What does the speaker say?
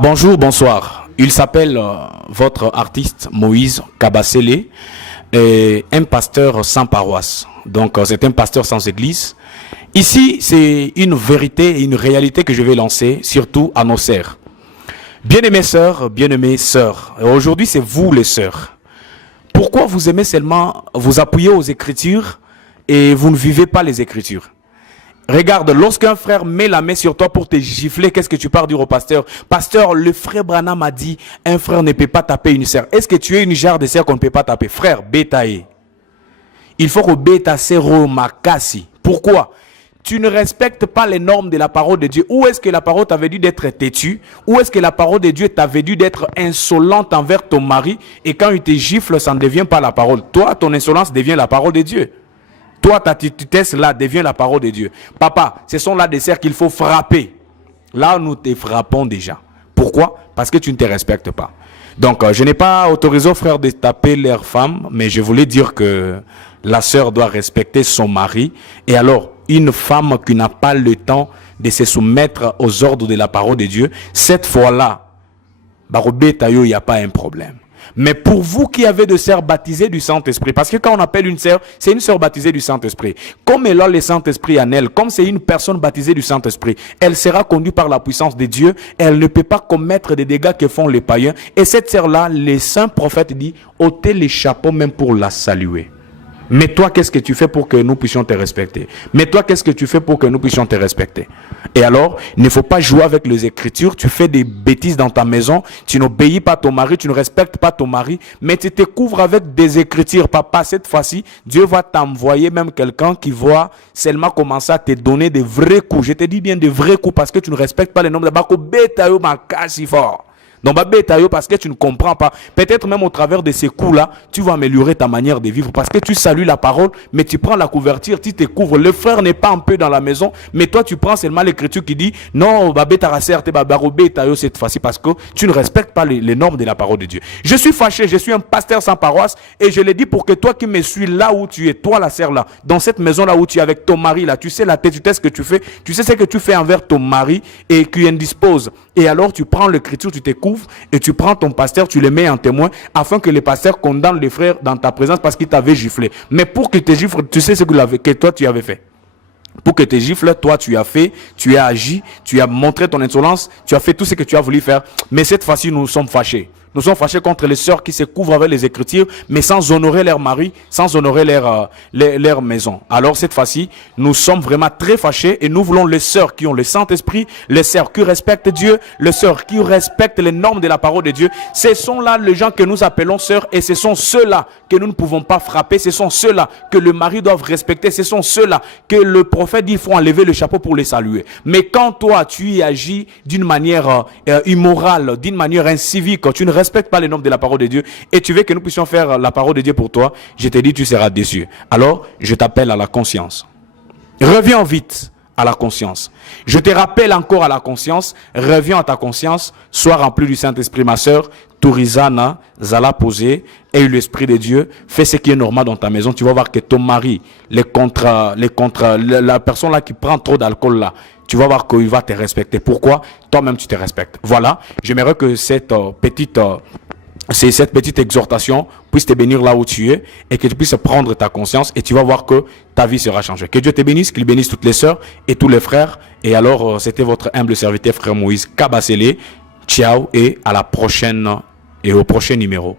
Bonjour, bonsoir. Il s'appelle votre artiste Moïse Kabasele, et un pasteur sans paroisse. Donc c'est un pasteur sans église. Ici, c'est une vérité et une réalité que je vais lancer, surtout à nos sœurs. Bien-aimées sœurs, bien-aimées sœurs, aujourd'hui c'est vous les sœurs. Pourquoi vous aimez seulement vous appuyer aux Écritures et vous ne vivez pas les Écritures? Regarde, lorsqu'un frère met la main sur toi pour te gifler, qu'est-ce que tu pars dire au pasteur? Pasteur, le frère Branham a dit, un frère ne peut pas taper une sœur. Est-ce que tu es une jarre de sœur qu'on ne peut pas taper? Frère, bétaé. Il faut que bêta sero makasi. Pourquoi? Tu ne respectes pas les normes de la parole de Dieu. Où est-ce que la parole t'avait dit d'être têtu? Où est-ce que la parole de Dieu t'avait dit d'être insolente envers ton mari? Et quand il te gifle, ça ne devient pas la parole. Toi, ton insolence devient la parole de Dieu. Toi, ta titutesse là devient la parole de Dieu. Papa, ce sont là des sœurs qu'il faut frapper. Là, nous te frappons déjà. Pourquoi? Parce que tu ne te respectes pas. Donc, je n'ai pas autorisé aux frères de taper leurs femmes, mais je voulais dire que la sœur doit respecter son mari. Et alors, une femme qui n'a pas le temps de se soumettre aux ordres de la parole de Dieu, cette fois-là, il n'y a pas un problème. Mais pour vous qui avez de sœurs baptisées du Saint-Esprit, parce que quand on appelle une sœur, c'est une sœur baptisée du Saint-Esprit. Comme elle a le Saint-Esprit en elle, comme c'est une personne baptisée du Saint-Esprit, elle sera conduite par la puissance de Dieu. Elle ne peut pas commettre des dégâts que font les païens. Et cette sœur-là, les saints prophètes disent, ôtez les chapeaux même pour la saluer. Mais toi, qu'est-ce que tu fais pour que nous puissions te respecter? Mais toi, qu'est-ce que tu fais pour que nous puissions te respecter? Et alors, il ne faut pas jouer avec les Écritures. Tu fais des bêtises dans ta maison. Tu n'obéis pas à ton mari. Tu ne respectes pas ton mari. Mais tu te couvres avec des Écritures. Papa, cette fois-ci, Dieu va t'envoyer même quelqu'un qui va seulement commencer à te donner des vrais coups. Je te dis bien des vrais coups parce que tu ne respectes pas les normes de Bako Betayo Makasi fort. Donc, parce que tu ne comprends pas. Peut-être même au travers de ces coups-là, tu vas améliorer ta manière de vivre. Parce que tu salues la parole, mais tu prends la couverture, tu te couvres. Le frère n'est pas un peu dans la maison, mais toi, tu prends seulement l'écriture qui dit, non, cette fois-ci, parce que tu ne respectes pas les normes de la parole de Dieu. Je suis fâché, je suis un pasteur sans paroisse, et je le dis pour que toi qui me suis là où tu es, toi la sœur là, dans cette maison là où tu es avec ton mari là, tu sais la tête, ce que tu fais, tu sais ce que tu fais envers ton mari, et qui indispose. Et alors, tu prends l'écriture, tu te couvres, et tu prends ton pasteur, tu le mets en témoin afin que les pasteurs condamnent les frères dans ta présence parce qu'ils t'avaient giflé. Mais pour que te gifle, tu sais ce que toi tu avais fait. Pour que te gifle, toi tu as fait, tu as agi, tu as montré ton insolence, tu as fait tout ce que tu as voulu faire. Mais cette fois-ci, nous sommes fâchés. Nous sommes fâchés contre les sœurs qui se couvrent avec les Écritures, mais sans honorer leur mari, sans honorer leur maison. Alors cette fois-ci, nous sommes vraiment très fâchés et nous voulons les sœurs qui ont le Saint-Esprit, les sœurs qui respectent Dieu, les sœurs qui respectent les normes de la parole de Dieu. Ce sont là les gens que nous appelons sœurs et ce sont ceux-là que nous ne pouvons pas frapper. Ce sont ceux-là que le mari doit respecter. Ce sont ceux-là que le prophète dit il faut enlever le chapeau pour les saluer. Mais quand toi, tu y agis d'une manière immorale, d'une manière incivique, tu ne respectes pas les normes de la parole de Dieu et tu veux que nous puissions faire la parole de Dieu pour toi, je te dis tu seras déçu. Alors je t'appelle à la conscience. Reviens vite à la conscience. Je te rappelle encore à la conscience. Reviens à ta conscience. Sois rempli du Saint-Esprit, ma soeur. Tourizana, Zala posé, et l'Esprit de Dieu, fais ce qui est normal dans ta maison. Tu vas voir que ton mari, la personne là qui prend trop d'alcool là, tu vas voir qu'il va te respecter. Pourquoi? Toi-même tu te respectes. Voilà, j'aimerais que cette petite exhortation puisse te bénir là où tu es et que tu puisses prendre ta conscience et tu vas voir que ta vie sera changée. Que Dieu te bénisse, qu'il bénisse toutes les sœurs et tous les frères. Et alors, c'était votre humble serviteur, frère Moïse Kabasele. Ciao et à la prochaine et au prochain numéro.